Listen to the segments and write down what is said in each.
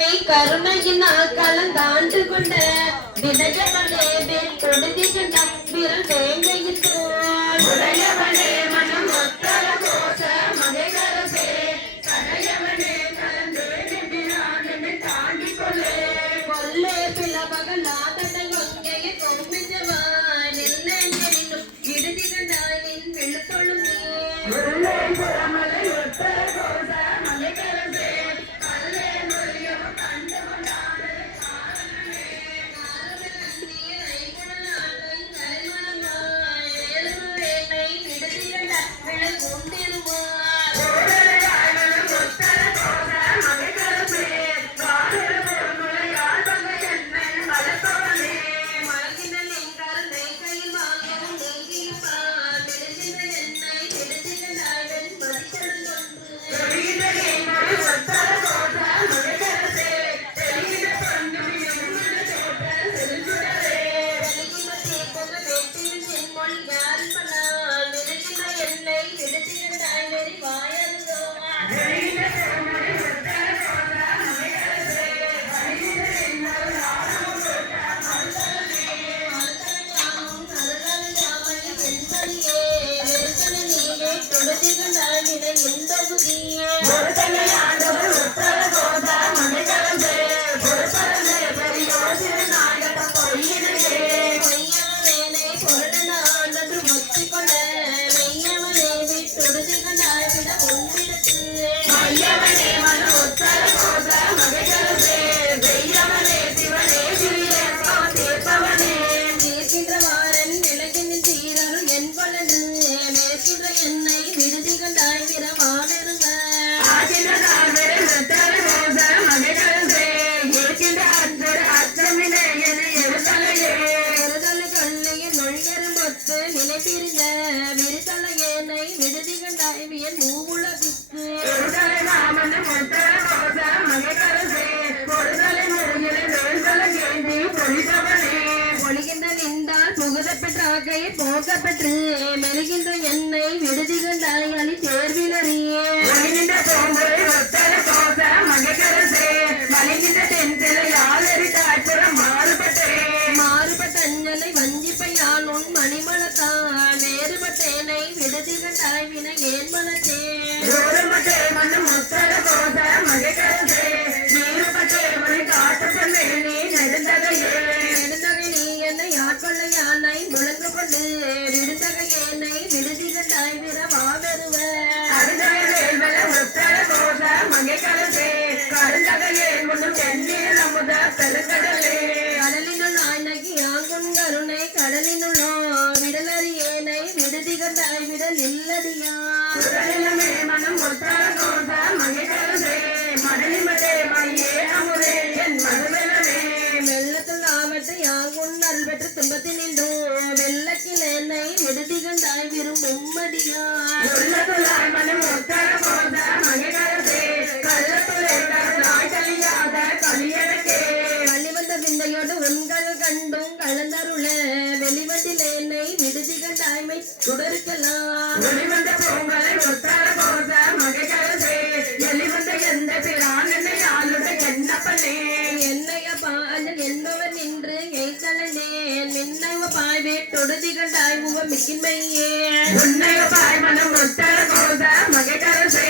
கருணையினால் கலந்தாண்டு கொண்ட விடயவனே வேல் கொடுதி கண்ட விரல் வேங்கையில் தோல் உடையவனே மனம் ஒத்தர கோச மகைகரசே கடையவனே கலந்து நின்றான் தாண்டி கொள்ளே கொல்லே பிளபகலாதனை ஒங்கையை கொம்பிச்சவான் நெல்லேனும் இடுதி கண்டாயின் வெளுத்தொழும் உருளை புறமலை ஒத்தர கோச மகைகரசே போகப்பெற்று மெருகின்ற என்னை விடுதி கண்டாயி தேர்விலறியே மாறுபட்ட அஞ்சலை வஞ்சிப்பையால் உன் மணிமலத்தான் வேறுபட்டேனை விடுதி கண்டாய் வினை ஏன் மனத்தே வெள்ளத்தில் ஆவற்றை யாங்குண்டல் பெற்று துன்பத்தில் நின்றோ வெள்ளக்கில் என்னை விடுதி கண்டாய் விரும் உம்மதியார் களிவந்த பிந்தையோடு உண்கள் கண்டும் கலந்தருள வெளிவண்டில் என்னை விடுதி கண்டாய்மை தொடருக்கலாம் என்பவர் நின்று எய்தலனேன் நின்னைவ பாய்வே தொடுதி கண்டாய் உவ மிக்கின்மையே உன்னைவ பாய் மனம் ஒத்தர கோத மகைகரசே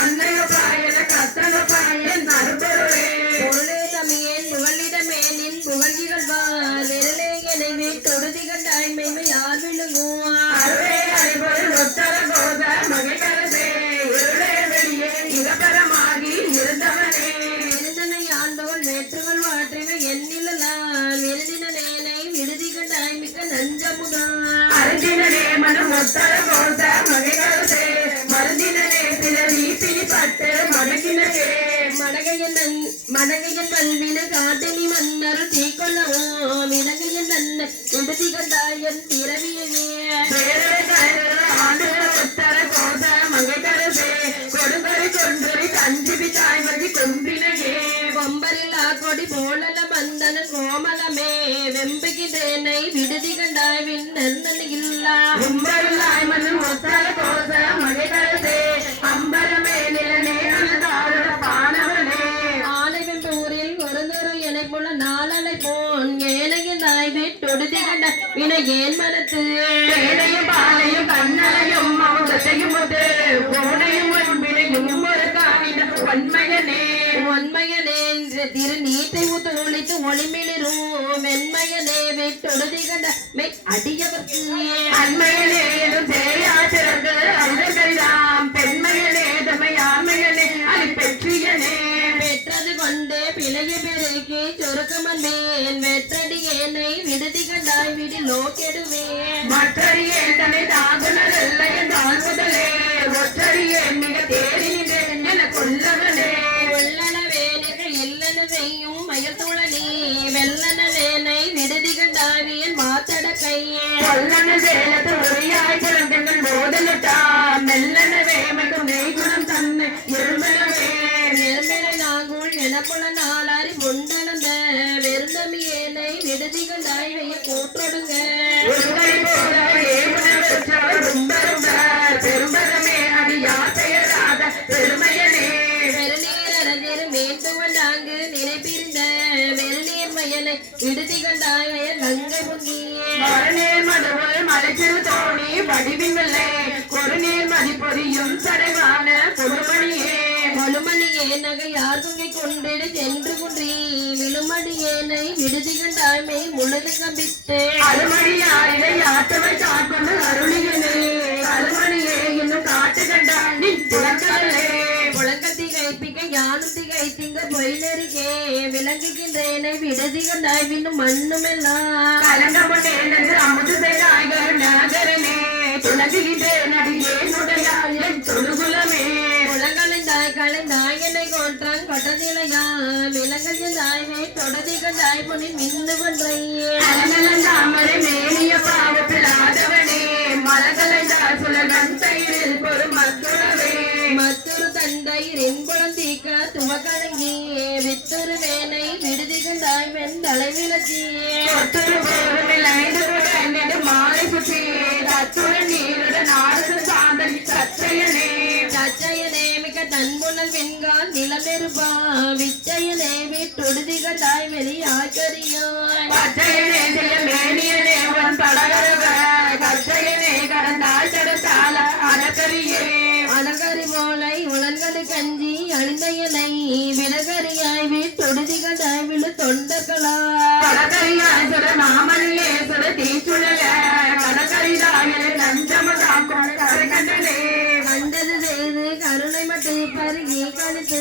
அன்னைவ பாயல கத்தன பாயன் நறுபொருளே பொருளே தமியேன் புகழிடமே நின் புகழ்கிகழ்வார் விரலே எனவே தொடுதி கண்டாய் மெய்மை யார் விழுங்குவார் அருளே அறிவொரு ஒத்தர கோத மகைகரசே இருளே வெளியே இகபரமாகி இருந்தவனே இருந்தனை ஆண்டவன் வேற்றுகள் வாற்றின எண்ணிலால் விருதினேனை விடுதி கண்டாய் மிக்க நஞ்சமுகா அருந்தினே மனம் ஒத்தர கோத மகைகரசே மருந்தினே பிறவி பிடிப்பட்டு மடங்கினே மடகையன் கல்வின காட்டணி மன்னர் தீக்கொள்ளவோ மிடகையன் தன்னை விடுதி கண்டாயன் திரவியவே ஒத்தர கோத மகைகரசே கொடுங்கரை கொன்றொரு கஞ்சி பிச்சாய்மதி கொம்பினே கொம்பரில்லா கொடி போலல பந்தன கோமலமே வெம்புகிதேனை விடுதி கண்டாய்வின் நன்னனில்லா உம்பரில்லாய் மனம் ஒத்தர கோத மகைகரசே அம்பரமே நிலனே அனதார பானவனே ஆலை வெம்பூரி தொடுதி கண்ட வினை ஏன் மனத்து பேரையும் பாலையும் கண்ணலையும் மௌனத்தையும் கோடையும் வினையும் ஒரு காணின வன்மையனே ஒன்மையனே திரு நீட்டை ஒழித்து ஒளிமிளிரும் மென்மையனே வெட்டொடுதி கண்ட மெய் அடியவர்க்கு அண்மையனே எனும் சேயா சிறந்து அழகெல்லாம் பெண்மையனே தமையாமையனே அலி பெற்றியனே பெற்றது கொண்டே பிழைய பெருக்கி சொருக்கமன் வெற்றடியேனை விடுதி கண்டாய் விடிலோ கெடுவேன் மற்றறியே தன்னை தாங்குனதல்ல என்றால் முதலே ஒற்றறியே மிக தேறினேன் என கொல்லவனே கொல்லனவேனுக்கு எல்லன செய்யும் மயத்துளனே வெல்லனவேனை விடுதி கண்டாவியன் மாத்தடக்கையே கொல்லன சேலத்து ஒளியாய் பிறந்தங்கள் போதலட்டா மெல்லனவே மற்றும் நெய்குணம் தன்னை இருமலவே நெருமிலை நாங்குள் எனப்புல நாளாரி முண்டனந்த வெறுந்தமியேனை விடுதி கண்டாய் வெய்ய கூற்றொடுங்க ஒருவரை போல ஏமுனவற்றால் ரொம்ப ரொம்ப பெரும்பரமே அடியா பெயராத பெருமையனே பெருநீரறிஞர் மேட்டுவன் நாங்கு நினைப்பிருந்த வெறுநீர் மயனை விடுதி கண்டாய் வெய்ய கங்கை பொங்கியே மரநீர் மதுவல் மலைச்சிறு தோணி வடிவின் வெள்ளை கொருநீர் மதிப்பொறியும் சடைவான பொதுமணியே கொழுமணியே நகை யார் துங்கை கொண்டிடு சென்று குன்றி விழுமடியேனை விடுதி கண்டாய்மை முழுது கம்பித்து அருமணியாயிரை யாத்தவை காக்கொண்டு அருளியனே அருமணியே இன்னும் காட்டு கண்டான் நீ புலக்கலே புலங்கத்தி கைப்பிக்க யானும் திகை திங்க பொய்நெறிகே விளங்குகின்றேனை விடுதி கண்டாய் பின்னும் மண்ணுமெல்லாம் கலங்கப்பட்டே நன்று அமுது செய்தாய்கள் நகரனே துலங்குகின்றேன் அடியே நுடையாய் தொழுகுலமே புலங்களைந்தாய் களைந்தாய் என்னை கோற்றான் கொட்டதிலையா விலங்கல் தாய்மை தொடதி கண்டாய் பொனி மின்னு கொன்றையே அலங்கலந்தாமரை மேனிய பாவத்தில் ஆதவனே மலகலைந்தார் சுலகன் தயிரில் பொறு மத்துளவே மற்றொரு தண்டை ரெம்புலம் தீக்க துவக்கணங்கியே வித்தொரு வேனை விடுதி கண்டாய் வெண் தலைவிளக்கியே ஒத்துரு போரில் ஐந்து நெடு மாலை சுற்றி தத்துடன் நீருடன் ஆடுது சாந்தன் சச்சையனே சச்சையனே மிக்க தன்புணல் வெண்கால் நிலமெருபா விச்சையனே விட்டொடுதி கண்டாய் வெளியாக்கரியாய் பச்சையனே செய்ய மேனியனே உன் படகரவ கச்சையனே கடந்தாள் தடத்தால அடக்கரியே அடகரி போலை உலன்களை கஞ்சி அழிந்தையனை விலகரியாய் விட்டொடுதி கண்டாய் விழு தொண்டர்களா கடற்கரியாய் சுட மாமணியே சுட தீச்சுழல கடற்கரிதாயலே நஞ்சமதாக்கும் கரைகண்டனே கண்டது செய்து கருணை மட்டு பருகி கணித்து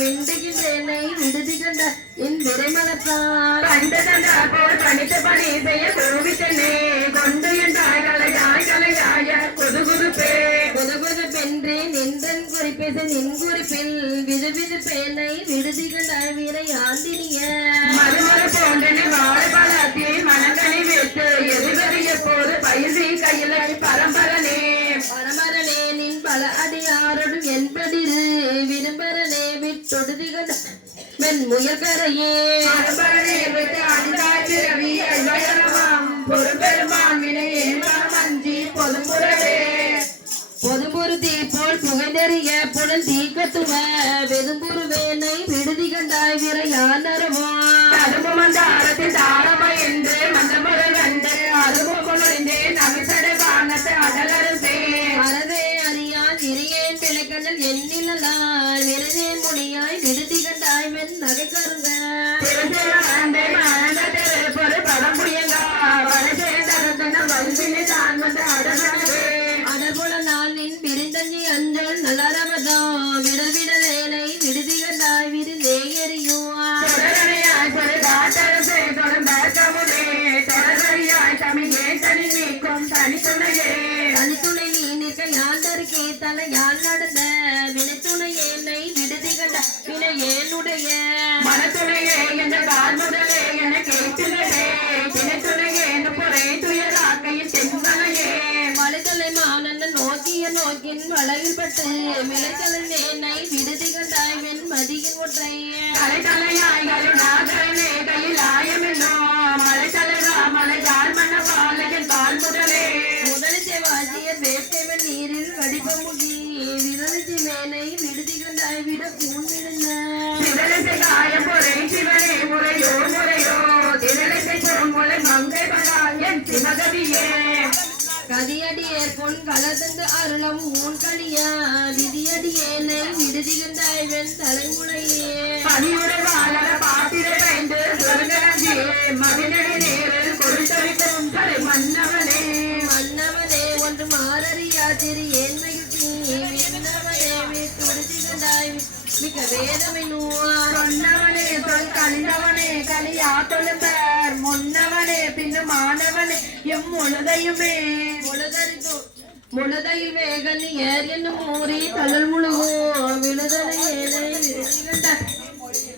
மிண்டுகின்றேனை விடுதி கண்ட என் விரைமலத்தார் கண்டதந்த போல் கணித்த பணி செய்ய குருவித்தனே கொண்டு என்றாய் கலையாய குதுகுதுப்பே புதுபுது பென்றே நின்றன் குறிப்பேச நின் குறிப்பில் விதுவிது பேனை விடுதி கண்டாய் வீரை ஆந்தினிய மறுமுறை போன்றனை வாழை பழத்தி மனங்கனை வைத்து எதிர்வரி எப்போது பயிர்வி கையில பரம்பரனே பரமரனே நின் பல அடியாரோடு என்பதிரு விரும்பரனே விட்டொடுதி கண்ட மென் முயற்கரையே பரம்பரனே வைத்து அடிதாய் பிறவி அழ்வயரமாம் பொறுப்பெருமான் வினையே மஞ்சி பொதுமுறவே பொதும்பொரு தீ போல் புகைந்தெறிய புலன் தீக்கத்துவ வெதும்புரு வேனை விடுதி கண்டாய் விரையானரவோ அதுவும் அந்த அறத்தில் தாரமா என்று மந்திரமுறை கண்டு அதுவும் கொண்டே நமிசடை வானத்தை அடலரசே அறவே அறியான் இறையேன் பிழைக்கண்ணல் எண்ணிலால் விரைவே மொழியாய் விடுதி கண்டாய் மென் நகை கருங்க திருச்சிராந்தை மணந்த திருப்பொரு படம் புரியங்கா வளசே தரத்தன வல்வினை தான் வந்து அடலரவே அடர்புல நாளின் பிரிந்தஞ்சி அஞ்சல் நலரமதா விடல் விடலேனை விடுதி கண்டாய் விருந்தே எறியுவார் தொடரணியாய் சொல் தாத்தரசே தொடர்ந்த கமுதே தொடரணியாய் தமிழே தனி நீக்கும் தனித்துணையே தனித்துணை நீ நிற்க யாண்டருக்கே தலையால் நடந்த வினைத்துணை என்னை விடுதி கண்ட வினை ஏனுடைய மனத்துணையே என்ற கால் முதலே என கேட்டுள்ளதே தினைத்துணையே புரை துயராக்கையில் தென்பனையே மலைதலை மானன் நோக்கிய நோக்கின் வளையில் பட்டு மிளைத்தலை என்னை விடுதி கண்டாய் வெண் மதியின் ஒற்றை கலையாய் கருணாகரனே கையில் ஆயமென்னோ மலை தலைவா மலையால் மன்ன பாலையின் பால் முதலே முதலிசை வாசியர் வேட்டைவன் நீரில் வடிவ முகி விரலிசை மேனை விடுதி கண்டாய் விட கூண்டிருந்த திரளிசை காய பொறை சிவனே முறையோ திரளிசை சொல் முளை மங்கை படா பலதந்து அருளம் ஊன் களியா விதியடியேனை விடுதிகண்டாய் வெண் தலைமுறையே பணியுடைய வாழற பாத்திரை வைந்து சுரங்கரஞ்சியே மகிழடி நேரில் கொடுத்தளிக்கும் தலை மன்னவனே மன்னவனே ஒன்று மாறறியா திரு ஏன்மையுட்டி விண்ணவனே விடுதிகண்டாய் மிக வேதமினுவார் சொன்னவனே சொல் கலிந்தவனே கலியா தொழும்பர் முன்னவனே பின்னு மாணவனே எம் முழுதையுமே முழுதையில் வேகன் ஏர் என்னும் ஊரி தளல் முழுகோ விழுதலை ஏழை விருதிகண்டாய்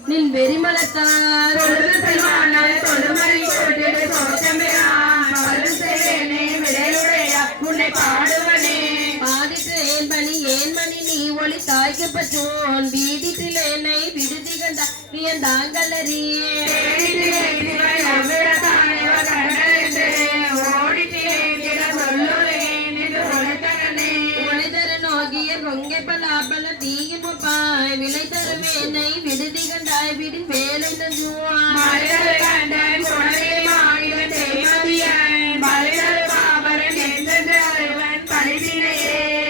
நின் வெறிமலத்தார் தொழுது செல்வான தொழுமறை கோட்டிடு சோற்றமையான் பருசேனே விடையுடைய உன்னை பாடுவனே பாடிட்டு ஏன் மணி நீ ஒளி தாய்க்கு பற்றோன் வீடிட்டிலேனை விடுதி கண்டா வியந்தாங்கலறியே நோகிய கொங்கை பலாபல தீயுப்பாய் விலை தருவேனை விடுதி கண்டாய் விடின் வேலை நஞ்சுவாய்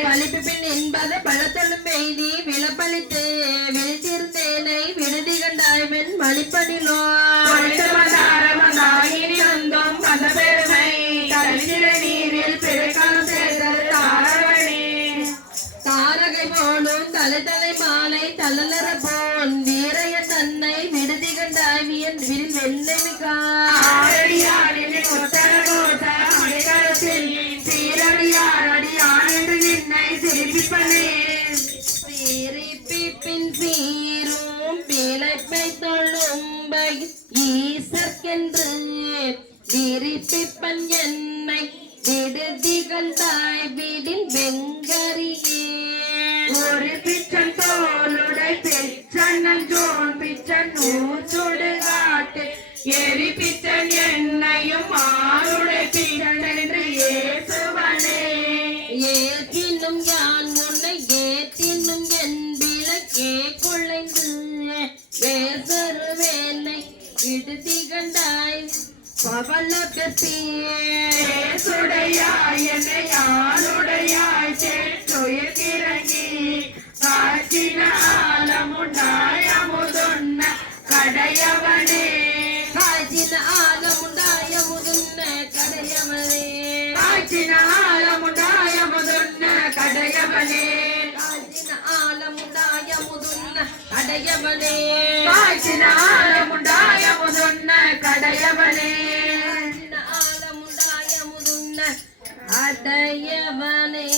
பழிப்பு பின் என்பத பழத்தொழும் பெய்தி விளப்பளித்து விழித்திருந்தேனை விடுதி கண்டாய் வெண் மணிப்பணிலோ நீரில் பிழைக்காலம் சேர்த்தல் தாரவனே தாரகை போலும் தலை மாலை தள்ளலற போன் வீரைய தன்னை விடுதி கண்டாய் வியன் விரில் வெள்ளமிக்கா சிரிப்பின் சீரும் பிழைப்பை தொழும்பை ஈசற்கென்று விரிப்பிப்பன் என்னை விடுதி கண்டாய் விடில் வெங்கரியே ஒரு பிச்சன் தோளுடை பிச்சன் ஜோன் பிச்சன் நூற்றுடு காட்டு எரி பிச்சன் என்னையும் ஆளுடை பிச்சன் என்று ஏசுவனே ஏற்றினும் யான் உன்னை ஏற்றினும் என் விளக்கே குழைந்து வேசருவேனை விடுதி கண்டாய் பவள பெற்றியே சுடையாய் என்னை ஆளுடையாய் சேற்றுயிர் கிறங்கி காட்சினாலமுண்டாய முதுன்ன கடையவனே காய்ச்சினாலமுண்டாய முதுன்ன கடையவனே காட்சினாலமுண்டாய முதுன்ன கடையவனே காய்ச்சினாலமுண்டாய முதுன்ன கடையவனே காட்சினாலமுண்டாய முதுன்ன கடையவனே ஆலமுண்டாய முதுன்ன அடையவனே